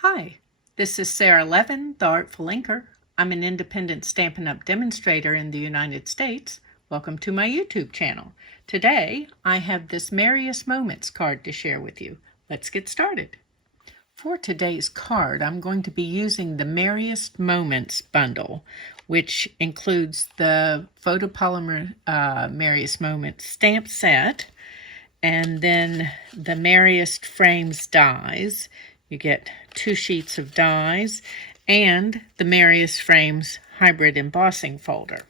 Hi, this is Sara Levin, the Artful Inker. I'm an independent Stampin' Up! Demonstrator in the United States. Welcome to my YouTube channel. Today, I have this Merriest Moments card to share with you. Let's get started. For today's card, I'm going to be using the Merriest Moments bundle, which includes the photopolymer Merriest Moments stamp set, and then the Merriest Frames dies. You get 2 sheets of dies and the Merriest Frames hybrid embossing folder.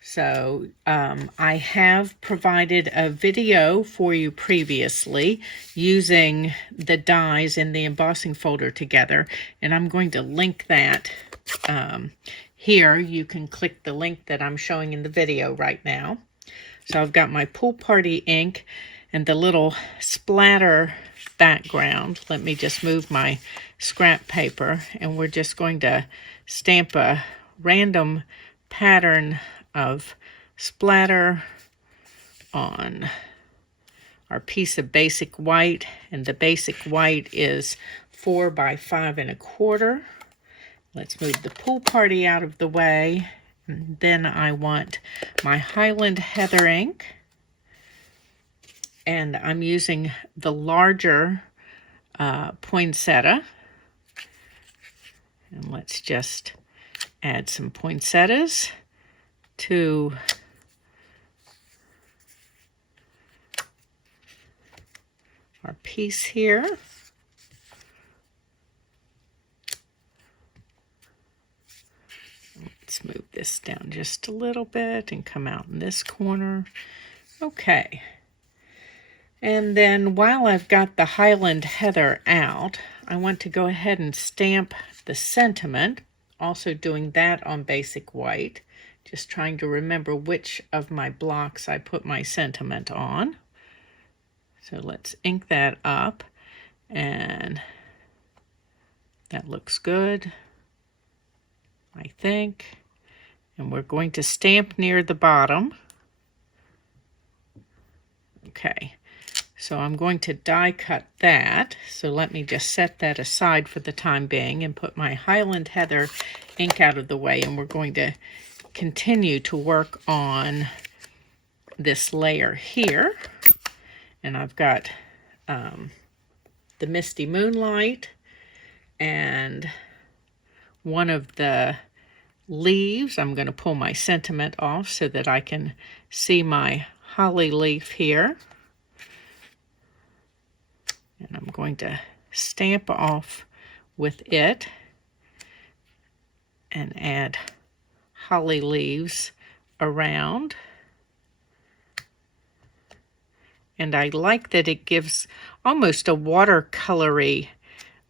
So I have provided a video for you previously using the dies in the embossing folder together, and I'm going to link that here. You can click the link that I'm showing in the video right now. So I've got my Pool Party ink and the little splatter background. Let me just move my scrap paper, and we're just going to stamp a random pattern of splatter on our piece of basic white, and the basic white is 4 by 5 1/4. Let's move the Pool Party out of the way. And then I want my Highland Heather ink, and I'm using the larger poinsettia. And let's just add some poinsettias to our piece here. Let's move this down just a little bit and come out in this corner. Okay. And then while I've got the Highland Heather out, I want to go ahead and stamp the sentiment, also doing that on basic white, just trying to remember which of my blocks I put my sentiment on. So let's ink that up, and that looks good, I think. And we're going to stamp near the bottom. Okay. So I'm going to die cut that. So let me just set that aside for the time being and put my Highland Heather ink out of the way. And we're going to continue to work on this layer here. And I've got the Misty Moonlight, and one of the leaves, I'm going to pull my sentiment off so that I can see my holly leaf here. And I'm going to stamp off with it and add holly leaves around. And I like that it gives almost a watercolory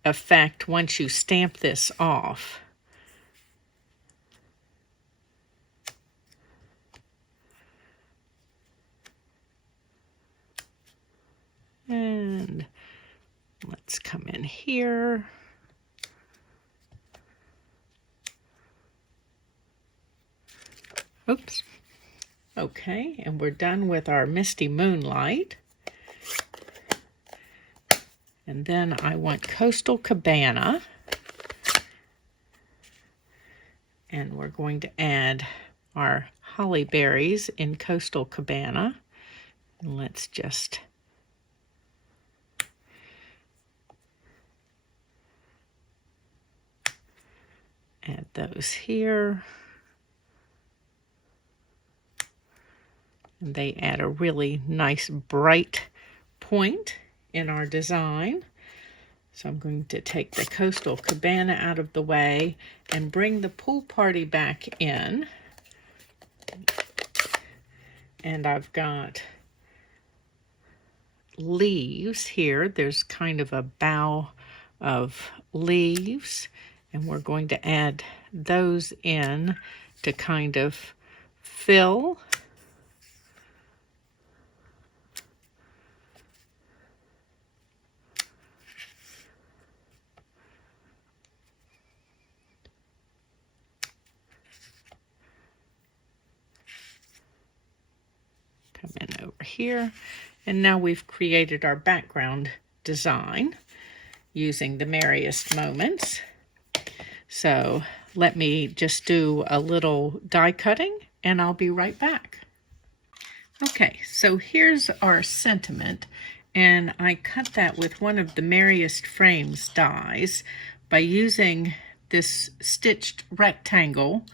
effect once you stamp this off. And let's come in here. Oops. Okay, and we're done with our Misty Moonlight. And then I want Coastal Cabana. And we're going to add our holly berries in Coastal Cabana. And let's just add those here. And they add a really nice bright point in our design. So I'm going to take the Coastal Cabana out of the way and bring the Pool Party back in. And I've got leaves here. There's kind of a bough of leaves, and we're going to add those in to kind of fill. Come in over here, and now we've created our background design. using the Merriest Moments. So let me just do a little die cutting and I'll be right back. Okay, so here's our sentiment, and I cut that with one of the Merriest Frames dies by using this stitched rectangle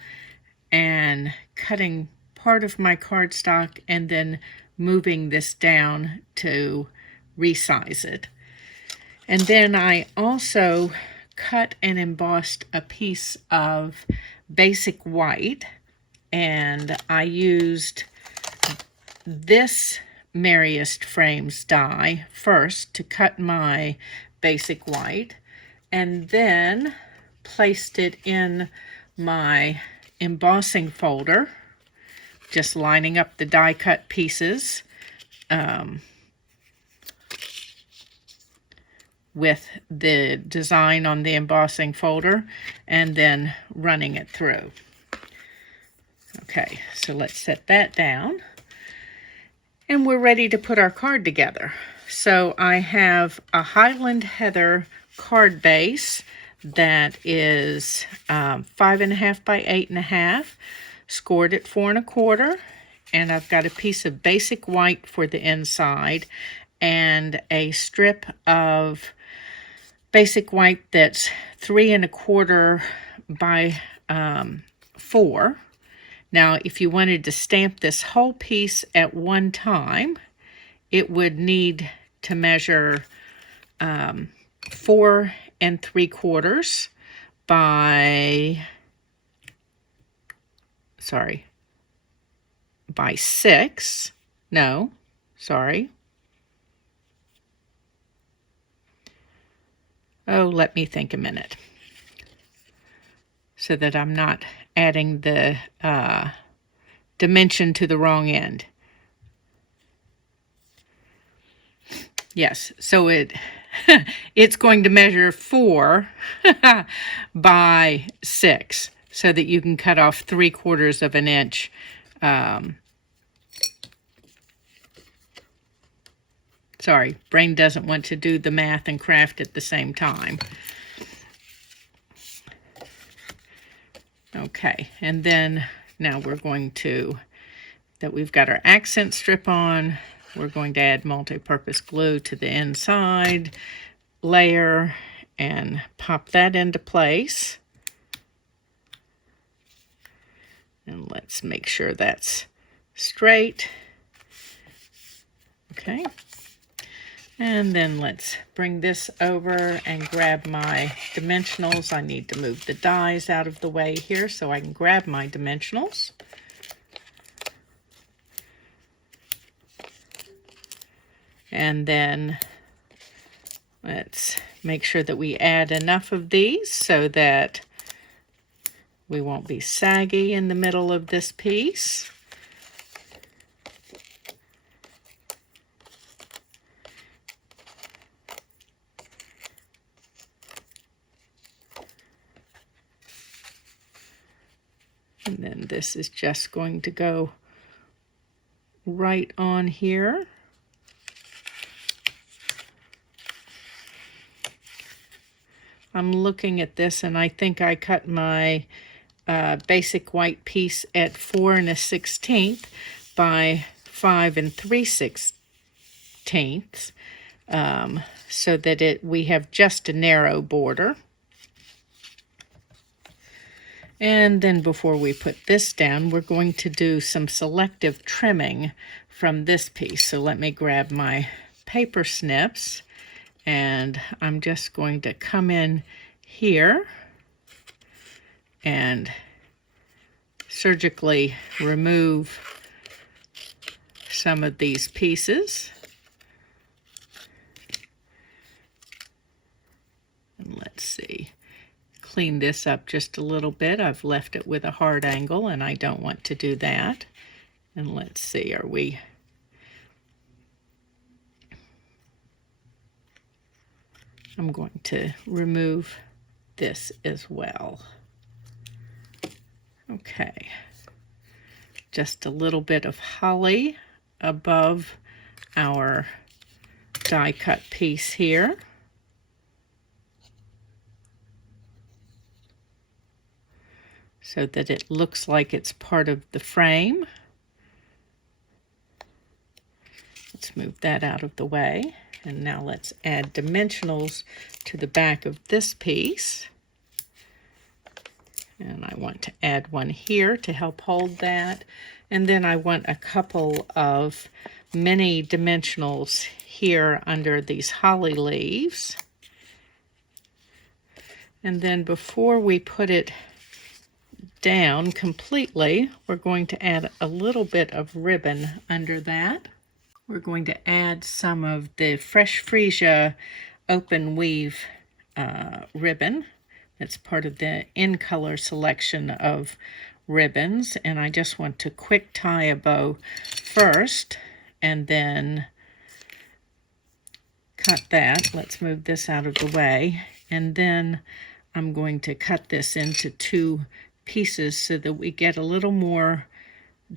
and cutting part of my cardstock and then moving this down to resize it. And then I also cut and embossed a piece of basic white, and I used this Merriest Frames die first to cut my basic white, and then placed it in my embossing folder, just lining up the die cut pieces with the design on the embossing folder, and then running it through. Okay, so let's set that down. And we're ready to put our card together. So I have a Highland Heather card base that is 5.5 by 8.5, scored at 4 1/4, and I've got a piece of basic white for the inside and a strip of basic white that's 3 1/4 by 4. Now, if you wanted to stamp this whole piece at one time, it would need to measure 4 3/4 by 6. No, sorry. Oh, let me think a minute so that I'm not adding the dimension to the wrong end. Yes, so it's going to measure 4 by 6 so that you can cut off 3/4 of an inch. Sorry, brain doesn't want to do the math and craft at the same time. Okay, and then now we're going to, that we've got our accent strip on, we're going to add multi-purpose glue to the inside layer and pop that into place. And let's make sure that's straight. Okay. And then let's bring this over and grab my dimensionals. I need to move the dies out of the way here so I can grab my dimensionals. And then let's make sure that we add enough of these so that we won't be saggy in the middle of this piece. And then this is just going to go right on here. I'm looking at this and I think I cut my basic white piece at 4 1/16 by 5 3/16 so that we have just a narrow border. And then before we put this down, we're going to do some selective trimming from this piece. So let me grab my paper snips, and I'm just going to come in here and surgically remove some of these pieces. And let's see. Clean this up just a little bit. I've left it with a hard angle and I don't want to do that. And let's see, I'm going to remove this as well. Okay, just a little bit of holly above our die cut piece here. so that it looks like it's part of the frame. Let's move that out of the way. And now let's add dimensionals to the back of this piece. And I want to add one here to help hold that. And then I want a couple of mini dimensionals here under these holly leaves. And then before we put it down completely, we're going to add a little bit of ribbon under that. We're going to add some of the Fresh Freesia open weave ribbon. It's part of the In Color selection of ribbons, and I just want to quick tie a bow first and then cut that. Let's move this out of the way, and then I'm going to cut this into 2 pieces so that we get a little more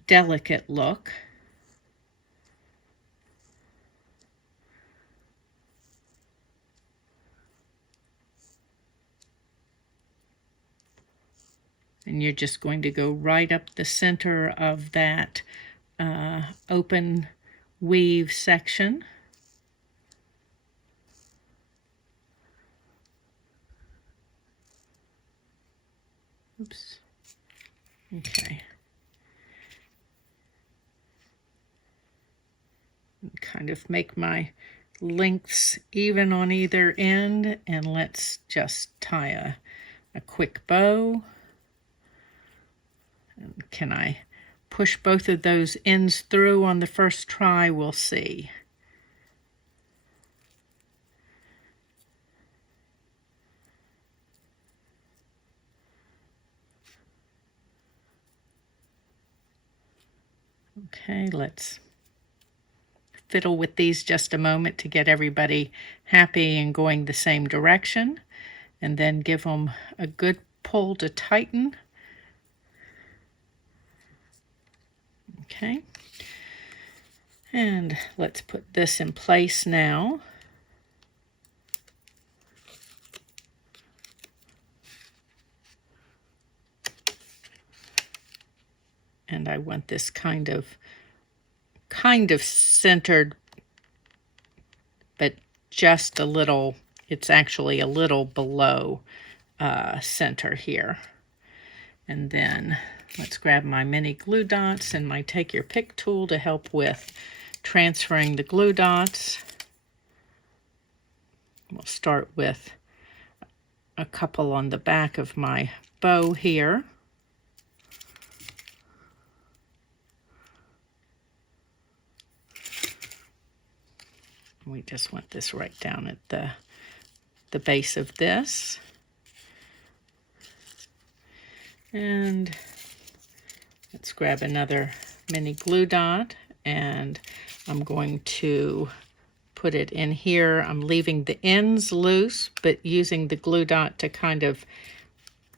delicate look. And you're just going to go right up the center of that open weave section. Oops. Okay. And kind of make my lengths even on either end, and let's just tie a quick bow. And can I push both of those ends through on the first try? We'll see. Okay, let's fiddle with these just a moment to get everybody happy and going the same direction, and then give them a good pull to tighten. Okay, and let's put this in place now. And I want this kind of centered, but just a little, it's actually a little below center here. And then let's grab my mini glue dots and my Take Your Pick tool to help with transferring the glue dots. We'll start with a couple on the back of my bow here. We just want this right down at the base of this. And let's grab another mini glue dot, and I'm going to put it in here. I'm leaving the ends loose, but using the glue dot to kind of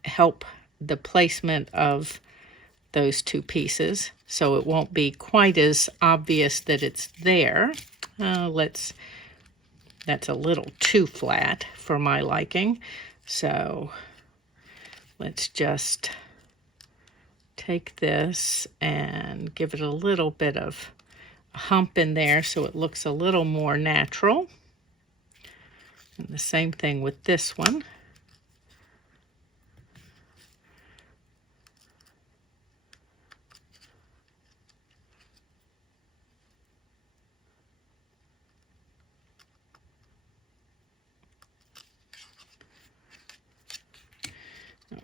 help the placement of those 2 pieces, so it won't be quite as obvious that it's there. That's a little too flat for my liking, so let's just take this and give it a little bit of a hump in there so it looks a little more natural. And the same thing with this one.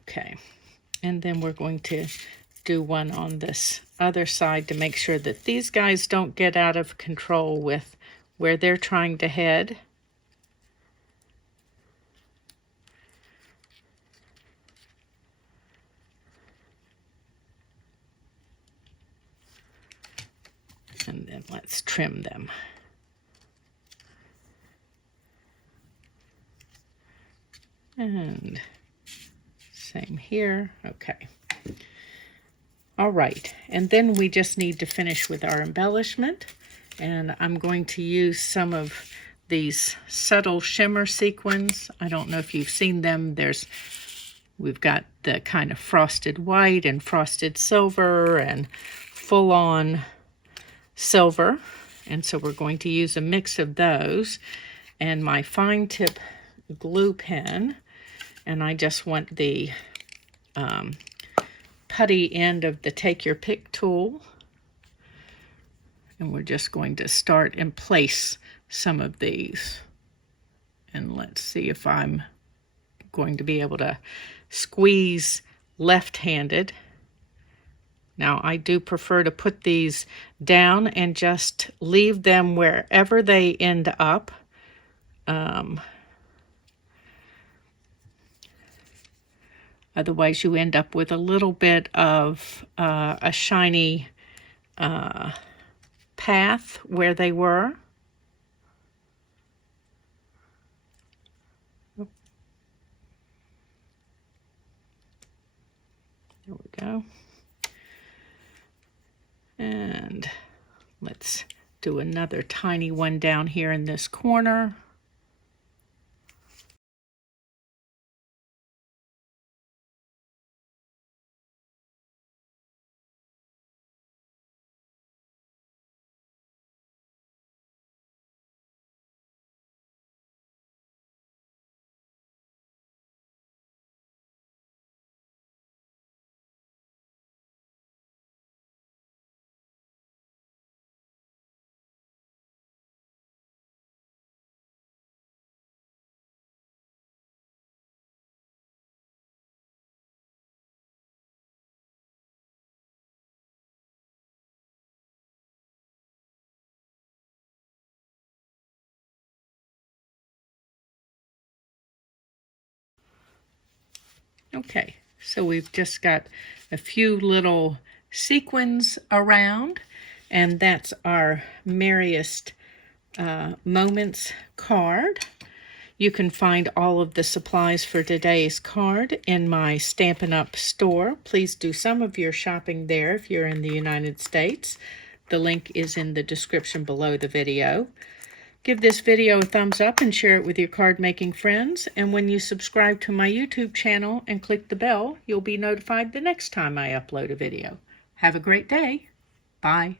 Okay, and then we're going to do one on this other side to make sure that these guys don't get out of control with where they're trying to head. And then let's trim them. And same here. Okay. All right. And then we just need to finish with our embellishment. And I'm going to use some of these subtle shimmer sequins. I don't know if you've seen them. There's We've got the kind of frosted white and frosted silver and full-on silver. And so we're going to use a mix of those. And my fine tip glue pen. And I just want the putty end of the Take Your Pick tool. And we're just going to start and place some of these. And let's see if I'm going to be able to squeeze left-handed. Now, I do prefer to put these down and just leave them wherever they end up. Otherwise, you end up with a little bit of a shiny path where they were. There we go. And let's do another tiny one down here in this corner. Okay, so we've just got a few little sequins around, and that's our Merriest Moments card. You can find all of the supplies for today's card in my Stampin' Up store. Please do some of your shopping there if you're in the United States. The link is in the description below the video. Give this video a thumbs up and share it with your card-making friends. And when you subscribe to my YouTube channel and click the bell, you'll be notified the next time I upload a video. Have a great day. Bye.